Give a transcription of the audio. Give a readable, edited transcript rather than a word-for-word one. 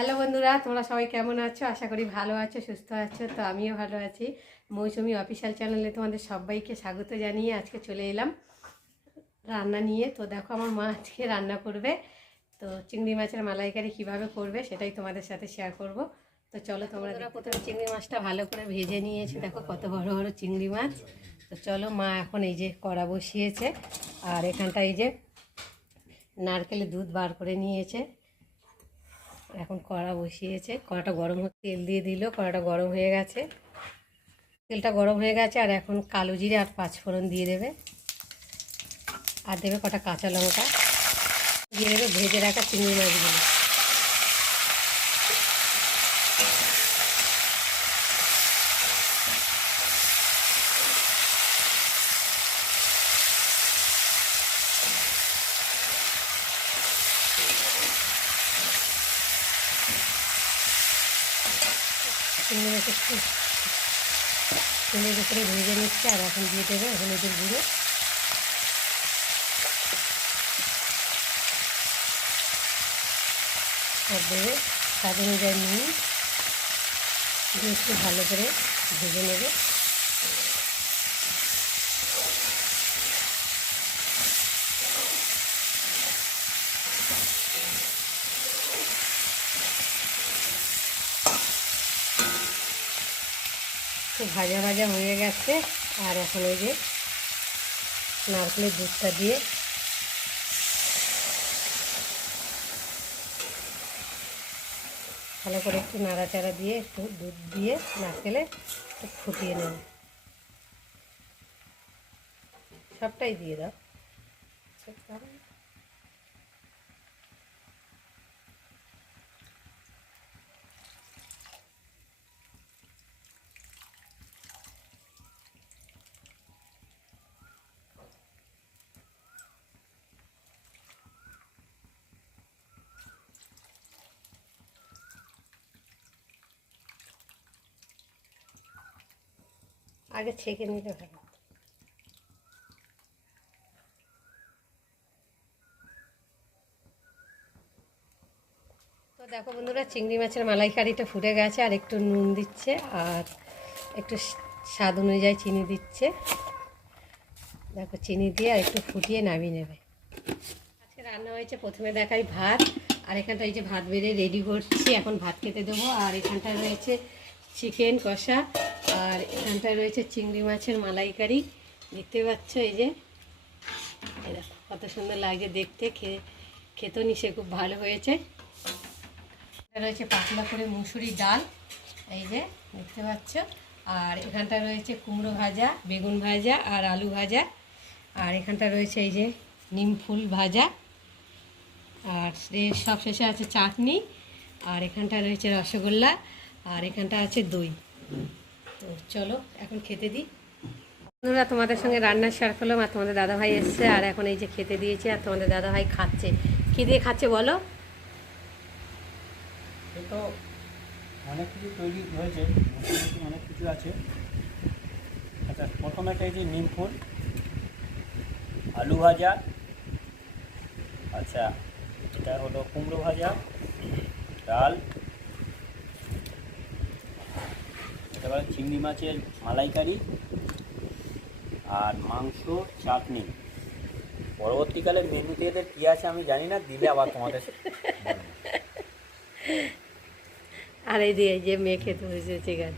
Hello বন্ধুরা, তোমরা সবাই কেমন আছো? আশা করি ভালো আছো, সুস্থ আছো। তো আমিও ভালো আছি। মৌসুমি অফিসিয়াল চ্যানেলে তোমাদের সবাইকে স্বাগত জানিয়ে আজকে চলে এলাম রান্না নিয়ে। তো দেখো আমার মা আজকে রান্না করবে। তো চিংড়ি মাছের মালাইকারি কিভাবে করবে সেটাই তোমাদের সাথে শেয়ার করব। তো চলো তোমরা। প্রথমে চিংড়ি মাছটা ভালো করে ভেজে নিয়েছি, দেখো কত বড় বড় চিংড়ি মাছ। তো চলো, মা এখন এই যে কড়া বসিয়েছে, আর এখানটা এই যে নারকেলের দুধ বার করে নিয়েছে। এখন কড়া বসিয়েছে, কড়াটা গরম হতে তেল দিয়ে দিল, কড়াটা গরম হয়ে গেছে, তেলটা গরম হয়ে গেছে। আর এখন কালো জিরে আর পাঁচফোড়ন দিয়ে দেবে, আর দেবে কটা কাঁচা লঙ্কা, দিয়ে দেবে ভেজে রাখা চিংড়ি মাছগুলো। চিংড়ি মাছ একটু তেলের উপরে ভেজে নিচ্ছে, আর এখন দিয়ে দেবে হলুদের গুঁড়ো, আর দেবে স্বাদ অনুযায়ী নুন, দিয়ে একটু ভালো করে ভেজে নেবে। একটু ভাজা ভাজা হয়ে গেছে, আর এখন ওই যে নারকেলের দুধটা দিয়ে ভালো করে একটু নাড়াচাড়া দিয়ে একটু দুধ দিয়ে নারকেলে একটু ফুটিয়ে নেব। সবটাই দিয়ে দাও। আগে ছেঁকে নিতে ভালো। তো দেখো বন্ধুরা, চিংড়ি মাছের মালাইকারিটা ফুটে গেছে, আর একটু নুন দিচ্ছে, আর একটু স্বাদ অনুযায়ী চিনি দিচ্ছে। দেখো চিনি দিয়ে আর একটু ফুটিয়ে নামিয়ে নেবে। আজকে রান্না হয়েছে, প্রথমে দেখাই ভাত, আর এখানটা এই যে ভাত বেড়ে রেডি করছি, এখন ভাত খেতে দেবো। আর এখানটায় রয়েছে চিকেন কষা, আর এখানটায় রয়েছে চিংড়ি মাছের মালাইকারি। দেখতে পাচ্ছ এই যে, দেখো কত সুন্দর লাগছে দেখতে, খেতেও নিশ্চয়ই খুব ভালো হয়েছে। রয়েছে পাতলা করে মুসুরি ডাল, এই যে দেখতে পাচ্ছ। আর এখানটা রয়েছে কুমড়ো ভাজা, বেগুন ভাজা, আর আলু ভাজা। আর এখানটা রয়েছে এই যে নিম ফুল ভাজা, আর সব শেষে আছে চাটনি। আর এখানটা রয়েছে রসগোল্লা, আর এখানটা আছে দই। তো চলো এখন খেতে দিই। বন্ধুরা, তোমাদের সঙ্গে রান্নার শেয়ার করলাম, আর তোমাদের দাদাভাই এসছে, আর এখন এই যে খেতে দিয়েছে, আর তোমাদের দাদাভাই খাচ্ছে। কী দিয়ে খাচ্ছে বলো? তো অনেক কিছু তৈরি হয়েছে, অনেক কিছু আছে। আচ্ছা, প্রথমে একটা এই যে নিম ফুল, আলু ভাজা, আচ্ছা এটা হলো কুমড়ো ভাজা, ডাল, এটা হলো চিংড়ি মাছের মালাইকারি, আর মাংস, চাটনি। পরবর্তীকালে মেনুতে এদের কী আছে আমি জানি না, দিলে আবার তোমাদের আর এই দিয়ে যে মেয়ে খেতে বসেছে চিকেন।